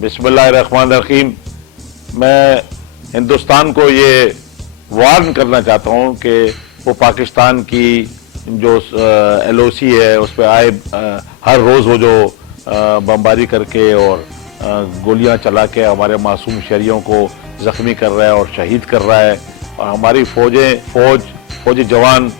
बिस्मिल्लाहिर्रहमानिर्रहीम। मैं हिंदुस्तान को ये वार्न करना चाहता हूँ कि वो पाकिस्तान की जो LOC है उस पर आए हर रोज़ वो जो बमबारी करके और गोलियां चला के हमारे मासूम शहरियों को ज़ख्मी कर रहा है और शहीद कर रहा है, और हमारी फौजी जवान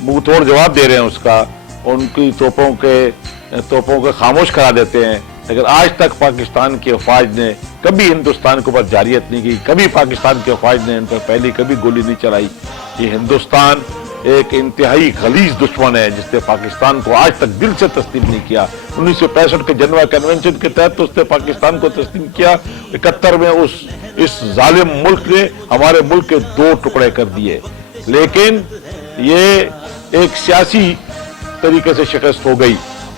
मुंह तोड़ जवाब दे रहे हैं उसका, उनकी तोपों के खामोश करा देते हैं। लेकिन आज तक पाकिस्तान की अफवाज ने कभी हिंदुस्तान के ऊपर जारियत नहीं की, कभी पाकिस्तान की अफवाज ने इन पर पहले कभी गोली नहीं चलाई। ये हिंदुस्तान एक इंतहाई गलीज दुश्मन है जिसने पाकिस्तान को आज तक दिल से तस्लीम नहीं किया। 1965 के जनवा कन्वेंशन के तहत तो उसने पाकिस्तान को तस्लीम किया। 71 में इस जालिम मुल्क ने हमारे मुल्क के 2 टुकड़े कर दिए। लेकिन ये एक सियासी तरीके से शिकस्त हो गई।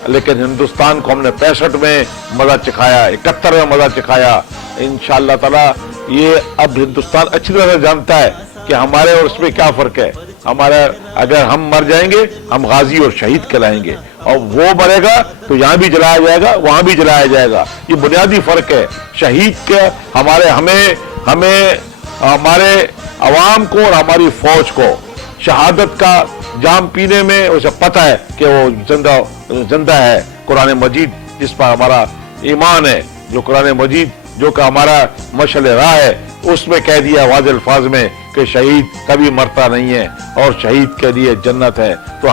लेकिन हिंदुस्तान को हमने 65 में मजा चखाया, 71 में मजा चखाया। इंशाअल्लाह ताला ये अब हिंदुस्तान अच्छी तरह से जानता है कि हमारे और उसमें क्या फर्क है। हमारा अगर हम मर जाएंगे हम गाजी और शहीद कहलाएंगे, और वो मरेगा तो यहाँ भी जलाया जाएगा वहां भी जलाया जाएगा। ये बुनियादी फर्क है। शहीद के हमें हमारे अवाम को और हमारी फौज को शहादत का जाम पीने में उसे पता है कि वो जिंदा है। कुरान मजीद जिस पर हमारा ईमान है, जो कुरान मजीद जो का हमारा मशअल राह है, उसमें कह दिया वाज़ेह अल्फाज में कि शहीद कभी मरता नहीं है और शहीद के लिए जन्नत है। तो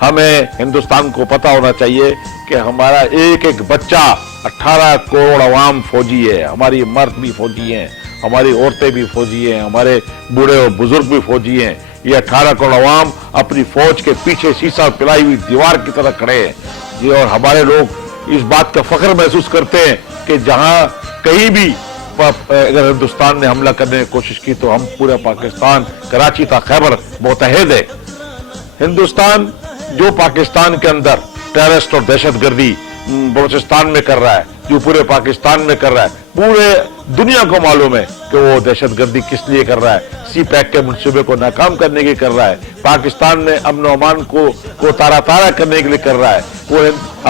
हमें हिंदुस्तान को पता होना चाहिए कि हमारा एक एक बच्चा 18 करोड़ अवाम फौजी है। हमारी मर्द भी फौजी हैं, हमारी औरतें भी फौजी हैं, हमारे बूढ़े और बुजुर्ग भी फौजी हैं। ये 18 करोड़ अवाम अपनी फौज के पीछे शीशा पिलाई हुई दीवार की तरह खड़े हैं। ये और हमारे लोग इस बात का फख्र महसूस करते हैं कि जहां कहीं भी अगर हिंदुस्तान ने हमला करने की कोशिश की तो हम पूरा पाकिस्तान, कराची था खैबर, मुत्तहिद है। हिंदुस्तान जो पाकिस्तान के अंदर टेररिस्ट और दहशतगर्दी बलूचिस्तान में कर रहा है, जो पूरे पाकिस्तान में कर रहा है, पूरे दुनिया को मालूम है कि वो दहशतगर्दी किस लिए कर रहा है। CPAC के मंसूबे को नाकाम करने के लिए कर रहा है। पाकिस्तान में अमन और अमान को तारा करने के लिए कर रहा है। वो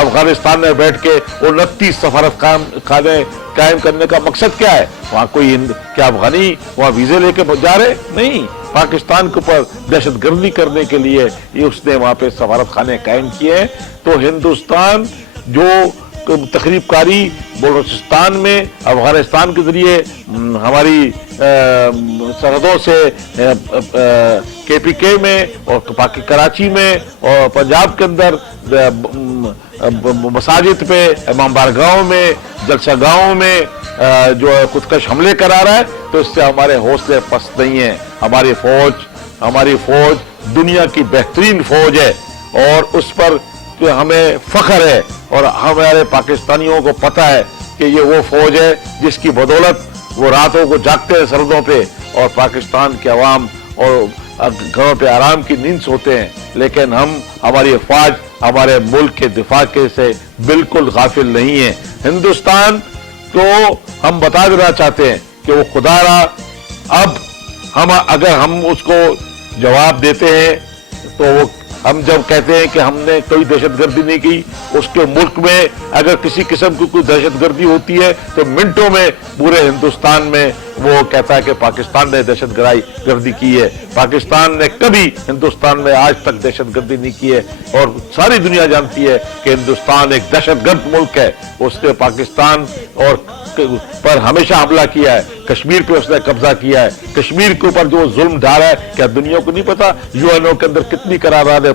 अफगानिस्तान में बैठ के 29 सफारत कायम करने का मकसद क्या है? वहाँ कोई क्या अफगानी वहाँ वीजे लेके जा रहे? नहीं, पाकिस्तान के ऊपर दहशतगर्दी करने के लिए ये उसने वहाँ पे सफारत खाने कायम किए हैं। तो हिंदुस्तान जो तकरीबकारी बलूचिस्तान में अफगानिस्तान के जरिए हमारी सरहदों से KPK में और कराची में और पंजाब के अंदर मसाजिद पे, इमाम बारगाहों में, जलसा गाहों में जो खुदकश हमले करा रहा है, तो इससे हमारे हौसले पस्त नहीं है। हमारी फौज दुनिया की बेहतरीन फौज है और उस पर हमें फख्र है। और हमारे पाकिस्तानियों को पता है कि ये वो फौज है जिसकी बदौलत वो रातों को जागते हैं सरहदों पे और पाकिस्तान के अवाम और घरों पे आराम की नींद सोते हैं। लेकिन हमारी अफवाज हमारे मुल्क के दिफा के से बिल्कुल गाफिल नहीं है। हिंदुस्तान को हम बता देना चाहते हैं कि वो खुदारा अब अगर हम उसको जवाब देते हैं तो वो हम जब कहते हैं कि हमने कोई दहशतगर्दी नहीं की, उसके मुल्क में अगर किसी किस्म की कोई दहशतगर्दी होती है तो मिनटों में पूरे हिंदुस्तान में वो कहता है कि पाकिस्तान ने दहशतगर्दी की है। पाकिस्तान ने कभी हिंदुस्तान में आज तक दहशतगर्दी नहीं की है और सारी दुनिया जानती है कि हिंदुस्तान एक दहशतगर्द मुल्क है। उसने पाकिस्तान पर हमेशा हमला किया है, कश्मीर पे उसने कब्जा किया है। कश्मीर के ऊपर जो जुल्म ढाला है, क्या दुनिया को नहीं पता? UNO के अंदर कितनी करारदादें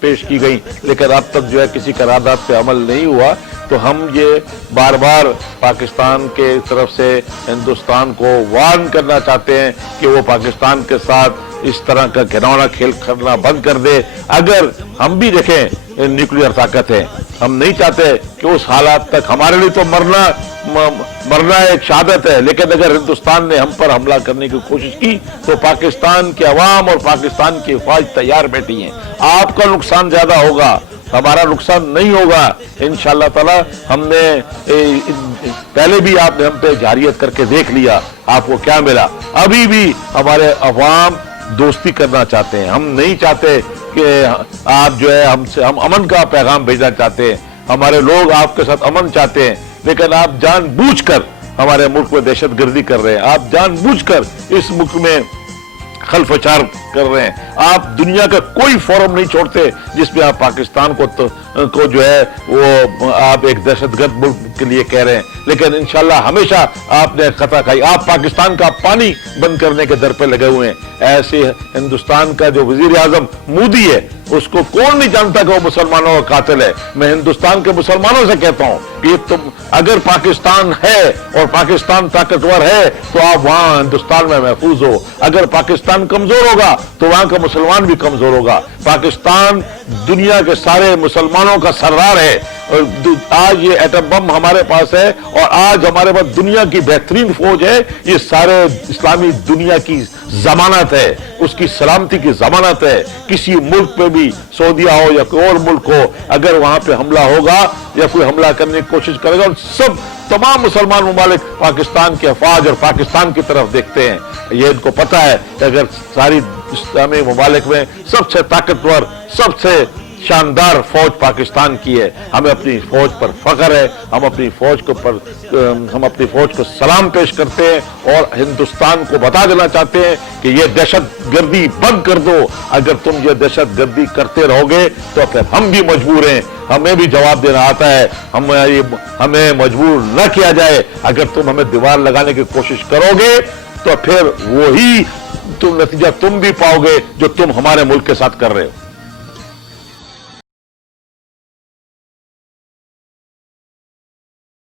पेश की गई, लेकिन अब तक जो है किसी करारदाद पे अमल नहीं हुआ। तो हम ये बार बार पाकिस्तान के तरफ से हिंदुस्तान को वार्न करना चाहते हैं कि वो पाकिस्तान के साथ इस तरह का घिनौना खेल करना बंद कर दे। अगर हम भी देखें न्यूक्लियर ताकत है, हम नहीं चाहते कि उस हालात तक, हमारे लिए तो मरना एक शहादत है, लेकिन अगर हिंदुस्तान ने हम पर हमला करने की कोशिश की तो पाकिस्तान के अवाम और पाकिस्तान की फौज तैयार बैठी है। आपका नुकसान ज्यादा होगा, हमारा नुकसान नहीं होगा इंशाअल्लाह ताला। हमने पहले भी आपने हम पे जारियत करके देख लिया, आपको क्या मिला। अभी भी हमारे अवाम दोस्ती करना चाहते हैं। हम नहीं चाहते कि आप जो है हम अमन का पैगाम भेजना चाहते हैं। हमारे लोग आपके साथ अमन चाहते हैं। لیکن آپ جان بوجھ کر ہمارے ملک میں دہشت گردی کر رہے ہیں, آپ جان بوجھ کر اس ملک میں خلف چار کر رہے ہیں. آپ دنیا کا کوئی فورم نہیں چھوڑتے جس میں آپ پاکستان کو جو ہے وہ آپ ایک دہشت گرد ملک کے لیے کہہ رہے ہیں, لیکن انشاءاللہ ہمیشہ آپ نے خطا کھائی. آپ پاکستان کا پانی بند کرنے کے در پہ لگے ہوئے ہیں. ایسے ہندوستان کا جو وزیر اعظم مودی ہے, اس کو کون نہیں جانتا کہ وہ مسلمانوں کا قاتل ہے. میں ہندوستان کے مسلمانوں سے کہتا ہوں کہ تم اگر پاکستان ہے اور پاکستان طاقتور ہے تو آپ وہاں ہندوستان میں محفوظ ہو. اگر پاکستان کمزور ہوگا تو وہاں کا مسلمان بھی کمزور ہوگا. پاکستان دنیا کے سارے مسلمانوں کا سردار ہے, اور آج یہ ایٹم بم ہمارے پاس ہے, اور آج ہمارے پاس دنیا کی بہترین فوج ہے. یہ سارے اسلامی دنیا کی ضمانت ہے, اس کی سلامتی کی ضمانت ہے. کسی ملک پہ بھی, سعودیہ ہو یا کوئی اور ملک ہو, اگر وہاں پہ حملہ ہوگا یا کوئی حملہ کرنے کی کوشش کرے گا, تمام مسلمان ممالک پاکستان کے افواج اور پاکستان کی طرف دیکھتے ہیں. یہ ان کو پتا ہے کہ اگر ساری اسلامی ممالک میں سب سے طاقتور, سب سے شاندار فوج پاکستان کی ہے. ہمیں اپنی فوج پر فخر ہے, ہم اپنی فوج کو سلام پیش کرتے ہیں, اور ہندوستان کو بتا دینا چاہتے ہیں کہ یہ دہشت گردی بند کر دو. اگر تم یہ دہشت گردی کرتے رہو گے تو پھر ہم بھی مجبور ہیں, ہمیں بھی جواب دینا آتا ہے. ہمیں مجبور نہ کیا جائے. اگر تم ہمیں دیوار لگانے کی کوشش کرو گے تو پھر وہی نتیجہ تم بھی پاؤ گے جو تم ہمارے ملک کے ساتھ کر رہے ہو.